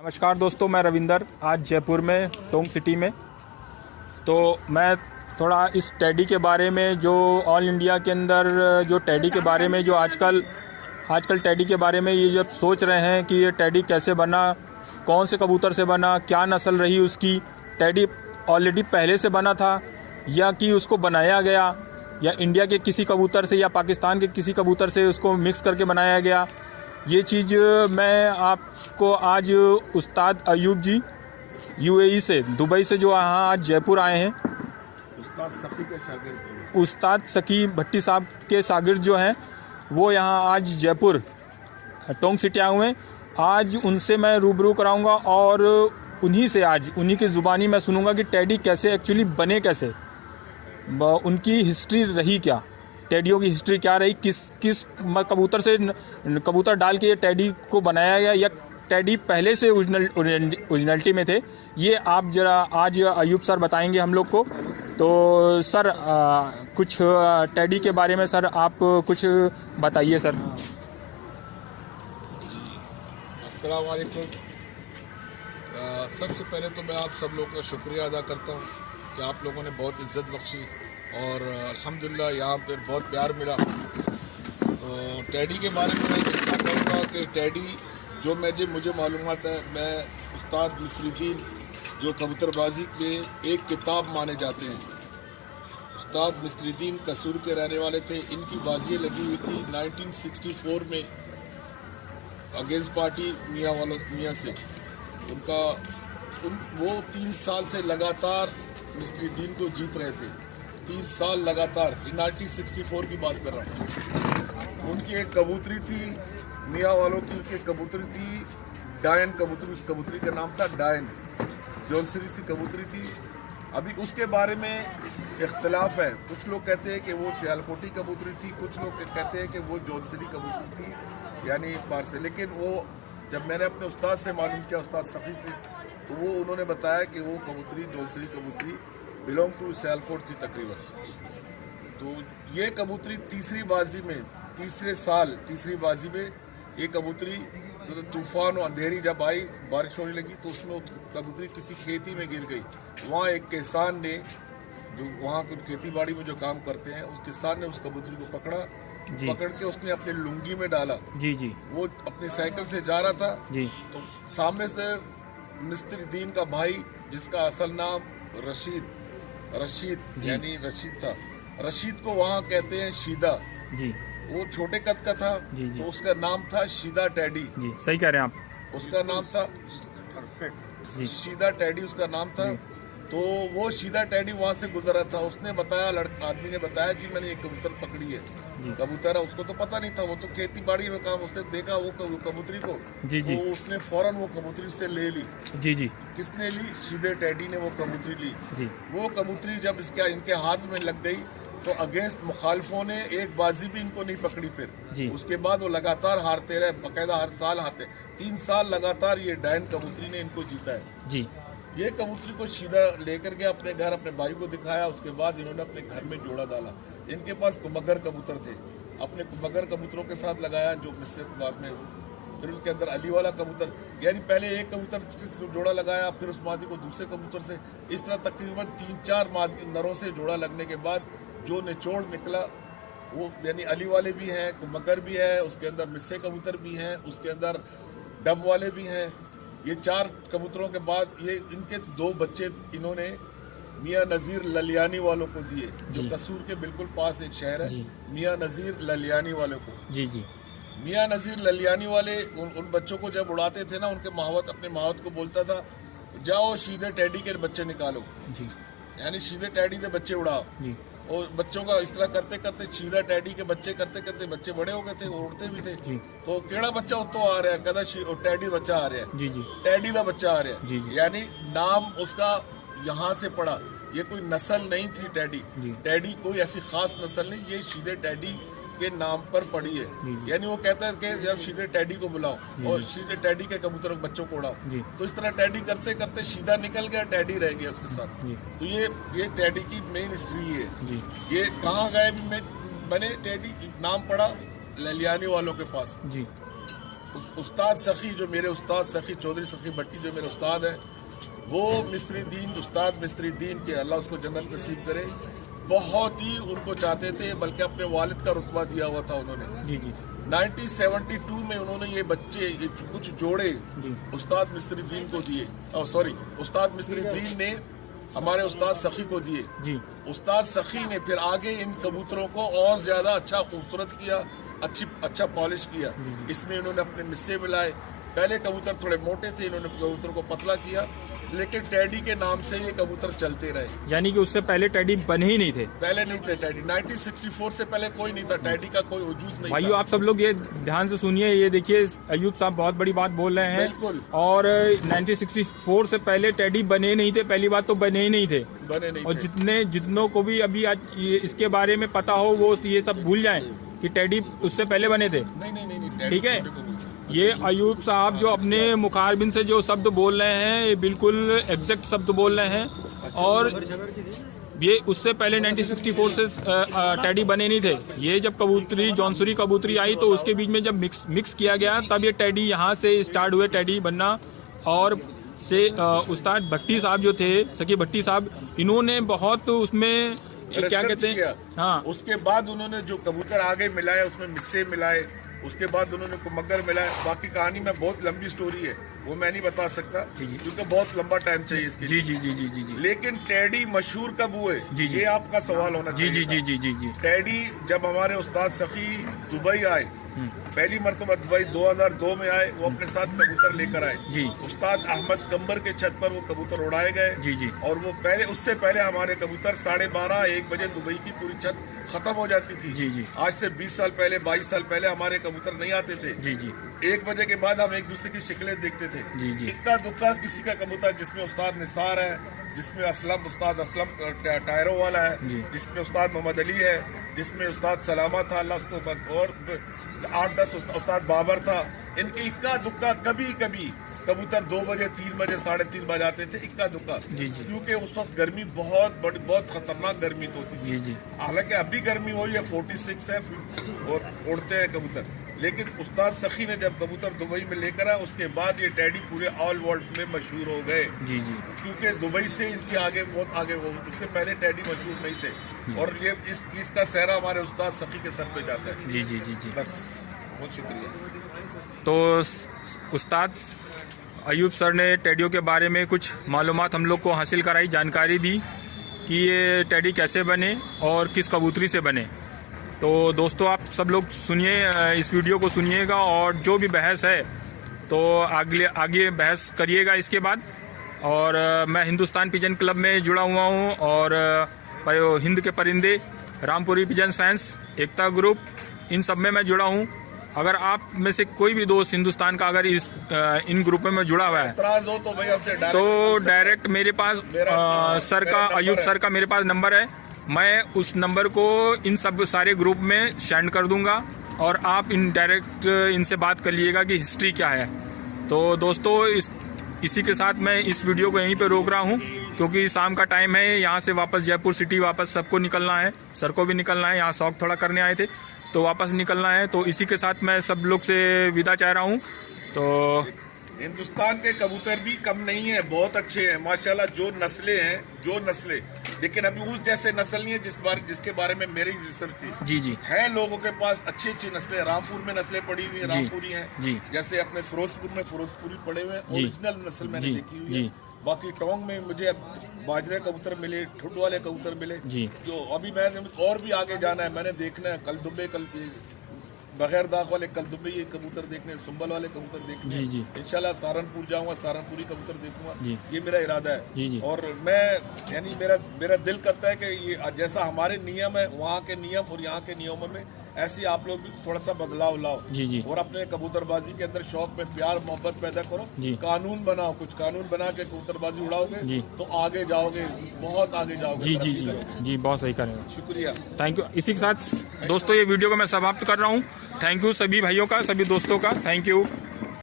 नमस्कार दोस्तों, मैं रविंदर आज जयपुर में टोंक सिटी में। तो मैं थोड़ा इस टेडी के बारे में, जो ऑल इंडिया के अंदर जो टेडी के बारे में, जो आजकल टेडी के बारे में ये जब सोच रहे हैं कि ये टेडी कैसे बना, कौन से कबूतर से बना, क्या नस्ल रही उसकी, टेडी ऑलरेडी पहले से बना था या कि उसको बनाया गया, या इंडिया के किसी कबूतर से या पाकिस्तान के किसी कबूतर से उसको मिक्स करके बनाया गया, ये चीज़ मैं आपको आज उस्ताद अयूब जी यूएई से, दुबई से जो यहाँ आज जयपुर आए हैं, उस्ताद सकी भट्टी साहब के शागिर्द जो हैं वो यहाँ आज जयपुर टोंक सिटी आए हुए हैं। आज उनसे मैं रूबरू कराऊंगा और उन्हीं की ज़ुबानी मैं सुनूंगा कि टेडी कैसे एक्चुअली बने, कैसे उनकी हिस्ट्री रही, क्या टेडियों की हिस्ट्री क्या रही, किस कबूतर से कबूतर डाल के ये टेडी को बनाया गया, या टेडी पहले से ओरिजिनलिटी में थे, ये आप ज़रा आज अयूब सर बताएंगे हम लोग को। तो सर कुछ टेडी के बारे में सर आप कुछ बताइए सर। अस्सलाम वालेकुम। सबसे पहले तो मैं आप सब लोगों का शुक्रिया अदा करता हूँ कि आप लोगों ने बहुत इज़्ज़त बख्शी और अल्हम्दुलिल्लाह यहाँ पर बहुत प्यार मिला। तो टेडी के बारे में मैं इतना कहूँगा कि टेडी जो मुझे मालूमात है, मैं उस्ताद मिस्रीद्दीन जो कबूतरबाजी में एक किताब माने जाते हैं, उस्ताद मिस्रीद्दीन कसूर के रहने वाले थे। इनकी बाजियाँ लगी हुई थी 1964 में अगेंस्ट पार्टी मियाँ से। वो 3 साल से लगातार मिस्रीद्दीन को जीत रहे थे, 3 साल लगातार। 1964 की बात कर रहा हूँ। उनकी एक कबूतरी थी मियाँ वालों की, उनकी कबूतरी थी डायन कबूतरी। उस कबूतरी का नाम था डायन, जौनसरी सी कबूतरी थी। अभी उसके बारे में इख्तलाफ है, कुछ लोग कहते हैं कि वो सियालकोटी कबूतरी थी, कुछ लोग कहते हैं कि वो जौनसरी कबूतरी थी, यानी बाहर से। लेकिन वो जब मैंने अपने उस्ताद से मालूम किया, उस्ताद सखी से, तो वो उन्होंने बताया कि वो कबूतरी जौनसरी कबूतरी बिलोंग टू सियालकोट थी तकरीबन। तो ये कबूतरी तीसरी बाजी में ये कबूतरी तूफ़ान और अंधेरी जब आई, बारिश होने लगी, तो उसमें कबूतरी किसी खेती में गिर गई। वहाँ एक किसान ने, जो वहाँ कुछ खेती बाड़ी में जो काम करते हैं, उस किसान ने उस कबूतरी को पकड़ के उसने अपने लुंगी में डाला। जी जी। वो अपनी साइकिल से जा रहा था जी, तो सामने से मिस्रीद्दीन का भाई, जिसका असल नाम रशीद यानी रशीद था, रशीद को वहाँ कहते हैं शीदा जी। वो छोटे कद का था जी जी। तो उसका नाम था शीदा टेडी जी। सही कह रहे हैं आप। उसका नाम था शीदा टेडी, उसका नाम था। तो वो शीदा टेडी वहाँ से गुजरा था। उसने बताया, आदमी ने बताया जी मैंने एक कबूतर पकड़ी है। कबूतर है, उसको तो पता नहीं था, वो तो खेती बाड़ी में काम। उसने देखा वो कबूतरी को जी जी। तो उसने फौरन वो कबूतरी उससे ले ली जी जी। किसने ली? शीदे टेडी ने वो कबूतरी ली जी। वो कबूतरी जब इनके हाथ में लग गई तो अगेंस्ट मुखालफों ने एक बाजी भी इनको नहीं पकड़ी फिर जी। उसके बाद वो लगातार हारते रहे, बाकायदा हर साल हारते। 3 साल लगातार ये डायन कबूतरी ने इनको जीता है जी। ये कबूतरी को सीधा लेकर गया अपने घर, अपने भाई को दिखाया। उसके बाद इन्होंने अपने घर में जोड़ा डाला। इनके पास कुमगर कबूतर थे, अपने कुमगर कबूतरों के साथ लगाया, जो इससे बाद में फिर उनके अंदर अली वाला कबूतर, यानी पहले एक कबूतर से जोड़ा लगाया, फिर उस मादी को दूसरे कबूतर से, इस तरह तकरीबन 3-4 नरों से जोड़ा लगने के बाद जो निचोड़ निकला वो, यानी अली वाले भी हैं, कुमगर भी है, उसके अंदर मिस्से कबूतर भी हैं, उसके अंदर डब वाले भी हैं। ये 4 कबूतरों के बाद ये इनके 2 बच्चे इन्होंने मियाँ नज़ीर ललियानी वालों को दिए, जो कसूर के बिल्कुल पास एक शहर है, मियाँ नज़ीर ललियानी वालों को जी जी। मियाँ नज़ीर ललियानी वाले उन बच्चों को जब उड़ाते थे ना, उनके माहवत अपने माहवत को बोलता था, जाओ सीधे टेडी के बच्चे निकालो जी, यानी सीधे टेडी के बच्चे उड़ाओ जी। और बच्चों का इस तरह करते करते सीधा टेडी के बच्चे करते करते बच्चे बड़े हो गए थे, उड़ते भी थे जी। तो केड़ा बच्चा उत्तो आ रहा है, कहता टेडी बच्चा आ रहा है जी जी, टेडी का बच्चा आ रहा है जी जी। यानी नाम उसका यहाँ से पड़ा, ये कोई नस्ल नहीं थी टेडी। टेडी कोई ऐसी खास नस्ल नहीं, ये सीधे टेडी के नाम पर पड़ी है। यानी वो कहता है कि जब सीधे टेडी को बुलाओ और सीधे टेडी के कबूतरों के बच्चों को उड़ाओ, तो इस तरह टेडी करते करते सीधा निकल गया, टेडी रह गया उसके साथ। तो ये टेडी की मेन हिस्ट्री है। ये कहाँ गए बने टेडी, नाम पड़ा ललियानी वालों के पास जी। उस्ताद सखी, जो मेरे उस्ताद सखी चौधरी सखी भट्टी जो मेरे उस्ताद हैं, वो मिस्त्री दीन, उस्ताद मिस्त्री दीन के अल्लाह उसको जन्नत नसीब करे, बहुत ही उनको चाहते थे, बल्कि अपने वालिद का रुतबा दिया हुआ था उन्होंने। जी जी 1972 में उन्होंने ये बच्चे, ये कुछ जोड़े उस्ताद मिस्त्री दीन को दिए, उस्ताद मिस्त्री दीन ने हमारे उस्ताद सखी को दिए। जी उस्ताद सखी ने फिर आगे इन कबूतरों को और ज़्यादा अच्छा खूबसूरत किया, अच्छा पॉलिश किया। इसमें इन्होंने अपने मिस्से मिलाए। पहले कबूतर थोड़े मोटे थे, इन्होंने कबूतर को पतला किया, लेकिन टैडी के नाम से ये कबूतर चलते रहे। यानी कि उससे पहले टैडी बने ही नहीं थे? पहले नहीं थे टैडी, 1964 से पहले कोई नहीं था, टैडी का कोई वजूद नहीं भाइयों था। आप सब लोग ये ध्यान से सुनिए, ये देखिए अयूब साहब बहुत बड़ी बात बोल रहे हैं। बिल्कुल। और 1964 से पहले टैडी बने नहीं थे, पहली बात तो बने ही नहीं थे। बने नहीं और थे। जितनों को भी अभी आज इसके बारे में पता हो, वो ये सब भूल जाएं कि टैडी उससे पहले बने थे। नहीं, ठीक है, ये अयूब साहब जो अपने मुखारबिन से जो शब्द बोल रहे हैं, ये बिल्कुल एग्जैक्ट शब्द बोल रहे हैं। और ये उससे पहले 1964 से टैडी बने नहीं थे। ये जब कबूतरी जौनसुरी कबूतरी आई तो उसके बीच में जब मिक्स किया गया, तब ये टैडी यहाँ से स्टार्ट हुए टैडी बनना। और से उस्ताद भट्टी साहब जो थे, सकी भट्टी साहब, इन्होंने बहुत उसमें क्या कहते हैं, हाँ, उसके बाद उन्होंने जो कबूतर आगे मिलाए, उसमें मिस्से मिलाए, उसके बाद उन्होंने मगर मिलाए। बाकी कहानी में बहुत लंबी स्टोरी है, वो मैं नहीं बता सकता क्योंकि बहुत लंबा टाइम चाहिए इसके लिए। जी। लेकिन टैडी मशहूर कब हुए, ये आपका सवाल होना चाहिए। जी। टैडी जब हमारे उस्ताद सखी दुबई आए, पहली मरतबा दुबई 2002 में आए, वो अपने साथ कबूतर लेकर आए। जी। उस्ताद अहमद कंबर के छत पर वो कबूतर उड़ाए गए। जी। और वो उससे पहले हमारे कबूतर 12:30-1 बजे दुबई की पूरी छत खत्म हो जाती थी। जी। आज से 20 साल पहले, 22 साल पहले हमारे कबूतर नहीं आते थे। जी। 1 बजे के बाद हम एक दूसरे की शक्लें देखते थे। जी। इक्का दुक्का किसी का कबूतर, जिसमें उस्ताद निसार है, जिसमें उस्ताद असलम टायरों वाला है, जिसमें उस्ताद मोहम्मद अली है, जिसमें उस्ताद सलामा था, अल्लाह उसको, और 8-10 उस्ताद बाबर था। इनके इक्का दुक्का कभी कभी कबूतर 2 बजे, 3 बजे, 3:30 बजे आते थे, इक्का दुक्का। क्योंकि उस वक्त गर्मी बहुत खतरनाक गर्मी होती थी। हालांकि अभी गर्मी वही है, 46 है और उड़ते हैं कबूतर। लेकिन उस्ताद सखी ने जब कबूतर दुबई में लेकर आया, उसके बाद ये टैडी पूरे ऑल वर्ल्ड में मशहूर हो गए। क्योंकि दुबई से इसके आगे बहुत आगे हो, उससे पहले टैडी मशहूर नहीं थे। और ये इसका सहरा हमारे उस्ताद सखी के सर पे जाता है। जी। बस, बहुत शुक्रिया। तो उस्ताद अयूब सर ने टैडियों के बारे में कुछ मालूमात हम लोग को हासिल कराई, जानकारी दी कि ये टैडी कैसे बने और किस कबूतरी से बने। तो दोस्तों आप सब लोग सुनिए, इस वीडियो को सुनिएगा, और जो भी बहस है तो आगे बहस करिएगा इसके बाद। और मैं हिंदुस्तान पिजन क्लब में जुड़ा हुआ हूँ, और हिंद के परिंदे, रामपुरी पिजन्स फैंस, एकता ग्रुप, इन सब में मैं जुड़ा हूँ। अगर आप में से कोई भी दोस्त हिंदुस्तान का अगर इन ग्रुपों में जुड़ा हुआ है तो डायरेक्ट मेरे पास सर का, अयूब सर का मेरे पास नंबर है, मैं उस नंबर को इन सब सारे ग्रुप में सेंड कर दूंगा, और आप डायरेक्ट इनसे बात कर लीजिएगा कि हिस्ट्री क्या है। तो दोस्तों इसी के साथ मैं इस वीडियो को यहीं पे रोक रहा हूँ, क्योंकि शाम का टाइम है, यहाँ से वापस जयपुर सिटी वापस सबको निकलना है, सर को भी निकलना है, यहाँ शौक थोड़ा करने आए थे तो वापस निकलना है। तो इसी के साथ मैं सब लोग से विदा चाह रहा हूँ। तो हिंदुस्तान के कबूतर भी कम नहीं है, बहुत अच्छे हैं माशाल्लाह, जो नस्लें, लेकिन अभी उस जैसे नस्ल नहीं है जिसके बारे में मेरी रिसर्च थी। जी है, लोगों के पास अच्छी नस्लें, रामपुर में नस्लें पड़ी हुई है, रामपुरी हैं, जैसे अपने फिरोजपुर में फिरोजपुरी पड़े हुए हैं, ओरिजिनल नस्ल मैंने देखी हुई है। बाकी टोंग में मुझे बाजरे कबूतर मिले, ठुड वाले कबूतर मिले, जो अभी मैंने और भी आगे जाना है, मैंने देखना है कल बगैर दाग वाले कलदुबे ये कबूतर देखने, सुंबल वाले कबूतर देखने, इंशाल्लाह सहारनपुर जाऊंगा, सहारनपुरी कबूतर देखूंगा, ये मेरा इरादा है। और मैं यानी मेरा दिल करता है कि ये जैसा हमारे नियम है, वहाँ के नियम और यहाँ के नियमों में ऐसे आप लोग भी थोड़ा सा बदलाव लाओ, और अपने कबूतरबाजी के अंदर शौक में प्यार मोहब्बत पैदा करो, कानून बनाओ, कुछ कानून बना के कबूतरबाजी उड़ाओगे तो आगे जाओगे, बहुत आगे जाओगे। जी बहुत सही करेंगे, शुक्रिया, थैंक यू। इसी के साथ दोस्तों ये वीडियो को मैं समाप्त कर रहा हूँ। थैंक यू सभी भाइयों का, सभी दोस्तों का, थैंक यू।